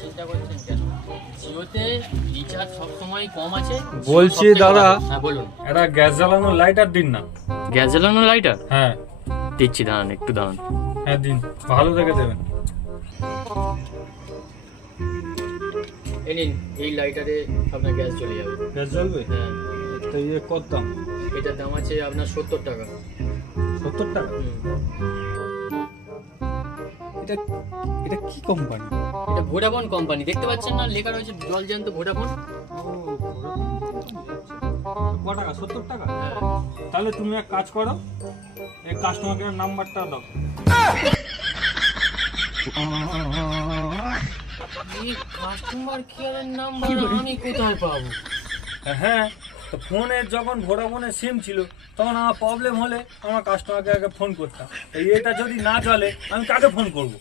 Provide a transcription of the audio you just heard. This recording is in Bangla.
চিন্তা করছেন কেন? জিওতে রিচার্জ সবসময় কম আছে। বলছি দাদা, হ্যাঁ বলুন। একটা গ্যাস জ্বালানো লাইটার দিন না। গ্যাস জ্বালানো লাইটার? হ্যাঁ দিচ্ছি, দাঁড়ান একটু দাঁড়ান। হ্যাঁ দিন, ভালো দেখে দেবেন। এই নিন, এই লাইটারে আপনার গ্যাস চলে যাবে। গ্যাস জ্বলবে? হ্যাঁ। তো ইয়ে কত দাম? এটার দাম আছে আপনার 70 টাকা। 70 টাকা? এটা এটা কি কোম্পানি? এটা ভোডাফোন কোম্পানি, দেখতে পাচ্ছেন না লেখা রয়েছে জলজ্যান্ত ভোডাফোন। ক টাকা? 70 টাকা? হ্যাঁ। তাহলে তুমি এক কাজ করো, এই কাস্টমার কেয়ার নাম্বারটা দাও। এই কাস্টমার কেয়ারের নাম্বার আমি কোথায় পাবো? হ্যাঁ, তো ফোনে যখন ভোডাফোনের সিম ছিল তখন আমার প্রবলেম হলে আমার কাস্টমার কেয়ারকে ফোন করতাম। এটা যদি না চলে আমি কাকে ফোন করবো?